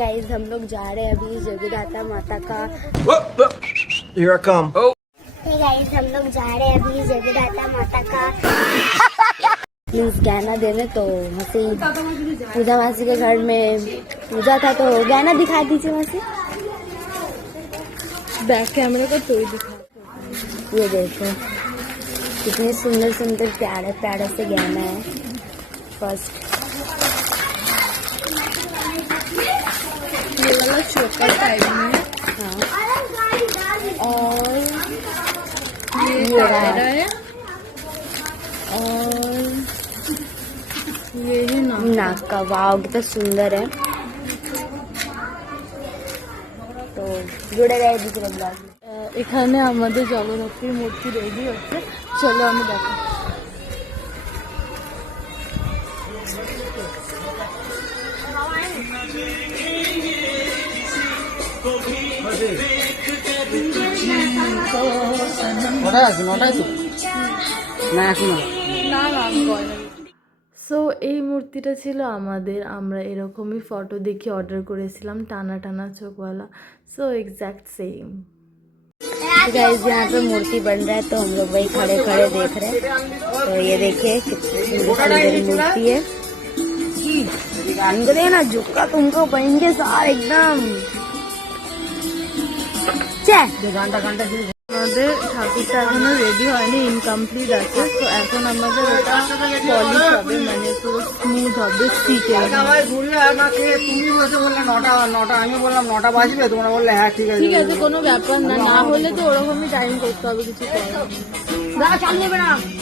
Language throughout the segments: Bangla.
गाइस हम लोग जा रहे हैं अभी जगदाता माता का। Here I come. Hey guys हम लोग जा रहे हैं अभी जगदाता माता का प्लीज गहना देने। तो हंसी पूजा मासी के घर में पूजा था तो गहना दिखा दीजिए मासी। बैक कैमरे को तो ही दिखा। ये देखो कितने सुंदर सुंदर प्यारे प्यारे से गहना है। फर्स्ट ये वाला चोकर टाइप में है। हाँ और ये रायरा है और ये है नाक का। वाव कितना सुंदर है। तो जुड़े रहे दूसरे ब्लॉग में। এখানে আমাদের জগন্নাথের মূর্তি রেডি হচ্ছে, চলো আমি দেখো। সো এই মূর্তিটা ছিল আমাদের, আমরা এরকমই ফটো দেখে অর্ডার করেছিলাম, টানা টানা চোখওয়ালা। So exact same. गाइस यहाँ पे मूर्ति बन रहा है तो हम लोग वही खड़े खड़े देख रहे हैं। तो ये देखिए कितनी सुंदर मूर्ति है। अंग्रे ना झुक्का तुमको बनेंगे सार एकदम। আমাদের ঠাকুরটা এখনো রেডি হয়নি, ইনকমপ্লিট আছে। তো এখন আমাদের ওটা পলিশ হবে, মানে পুরো স্মুথ হবে সিটে। তুমি বললে 9টা আমি বললাম 9টা বাজবে, তোমরা বললে হ্যাঁ ঠিক আছে। ঠিক আছে কোনো ব্যাপার না, না হলে তো ওরকমই টাইম করতে হবে, কিছু করার নেই।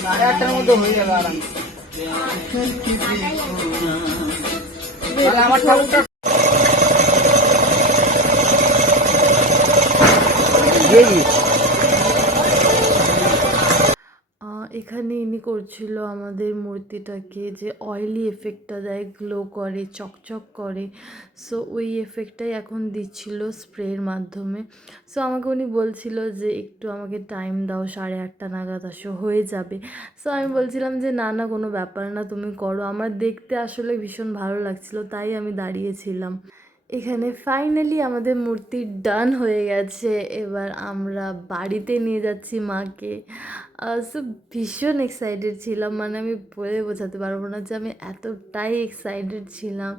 সাড়ে 8টার মধ্যে হয়ে যাবে আরাম। আমার ঠাকুরটা এখানে ইনি করছিল আমাদের মূর্তিটাকে যে অয়েলি এফেক্টটা দেয়, গ্লো করে, চকচক করে। সো ওই এফেক্টটাই এখন দিচ্ছিল স্প্রের মাধ্যমে। সো আমাকে উনি বলছিল যে একটু আমাকে টাইম দাও, 8:30 নাগাদ আসো, হয়ে যাবে। সো আমি বলছিলাম যে না না কোনো ব্যাপার না, তুমি করো। আমার দেখতে আসলে ভীষণ ভালো লাগছিল, তাই আমি দাঁড়িয়েছিলাম। এখানে ফাইনালি আমাদের মূর্তি ডান হয়ে গেছে। এবার আমরা বাড়িতে নিয়ে যাচ্ছি মাকে। সো ভীষণ এক্সাইটেড ছিলাম, মানে আমি বলে বোঝাতে পারবো না যে আমি এতটাই এক্সাইটেড ছিলাম।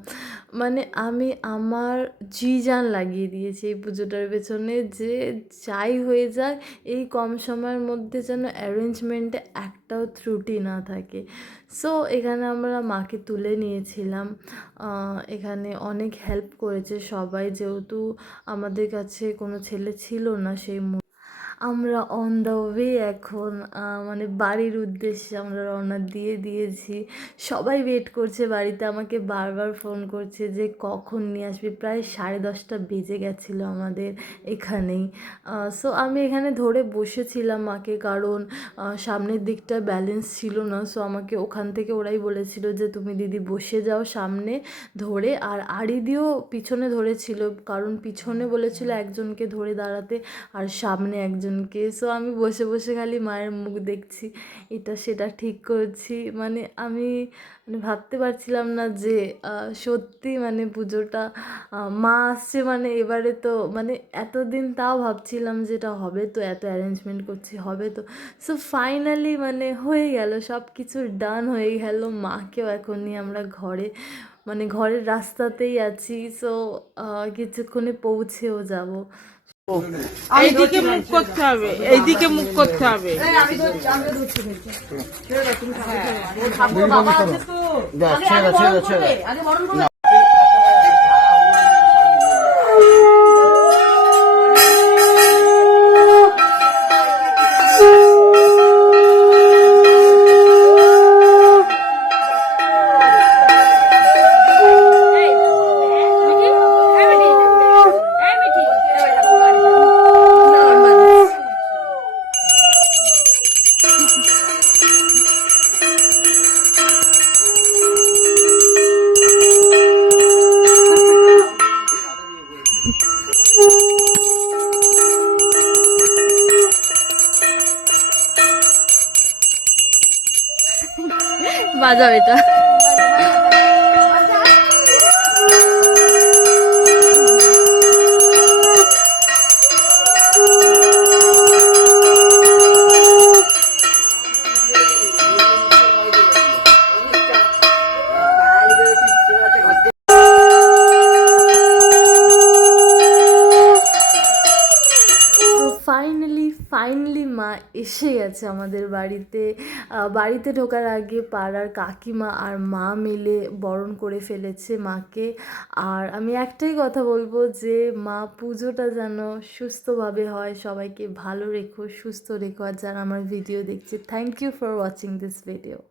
মানে আমি আমার জি-জান লাগিয়ে দিয়েছি এই পুজোটার পেছনে, যে যাই হয়ে যাক এই কম সময়ের মধ্যে যেন অ্যারেঞ্জমেন্টে একটাও ত্রুটি না থাকে। সো এখানে আমরা মাকে তুলে নিয়েছিলাম। এখানে অনেক হেল্প করেছে সবাই, যেহেতু আমাদের কাছে কোনো ছেলে ছিল না সেই। আমরা অন দ্য ওয়ে এখন, মানে বাড়ির উদ্দেশ্যে আমরা রওনা দিয়ে দিয়েছি। সবাই ওয়েট করছে বাড়িতে, আমাকে বারবার ফোন করছে যে কখন নিয়ে আসবি। প্রায় 10:30 বেজে গেছিলো আমাদের এখানেই। সো আমি এখানে ধরে বসেছিলাম মাকে, কারণ সামনের দিকটা ব্যালেন্স ছিল না। সো আমাকে ওখান থেকে ওরাই বলেছিল যে তুমি দিদি বসে যাও সামনে ধরে, আর আড়ি দিয়েও পিছনে ধরেছিল, কারণ পিছনে বলেছিল একজনকে ধরে দাঁড়াতে আর সামনে একজনকে। সো আমি বসে বসে খালি মায়ের মুখ দেখছি, এটা সেটা ঠিক করছি। মানে আমি ভাবতে পারছিলাম না যে সত্যি মানে পুজোটা মা আসছে, মানে এবারে তো মানে এতদিন তাও ভাবছিলাম যে এটা হবে তো, এত অ্যারেঞ্জমেন্ট করছি হবে তো। সো ফাইনালি মানে হয়ে গেল, সব কিছু ডান হয়ে গেল। মাকেও এখন নিয়ে আমরা ঘরে, মানে ঘরের রাস্তাতেই আছি। সো কিছুক্ষণে পৌঁছেও যাব। এইদিকে মুখ করতে হবে, এইদিকে মুখ করতে হবে। বাজাও এটা। ফাইনালি মা এসে গেছে আমাদের বাড়িতে। বাড়িতে ঢোকার আগে পাড়ার কাকিমা আর মা মিলে বরণ করে ফেলেছে মাকে। আর আমি একটাই কথা বলবো যে মা পুজোটা যেন সুস্থভাবে হয়, সবাইকে ভালো রেখো, সুস্থ রেখো। আর যারা আমার ভিডিও দেখছে, thank you for watching this video.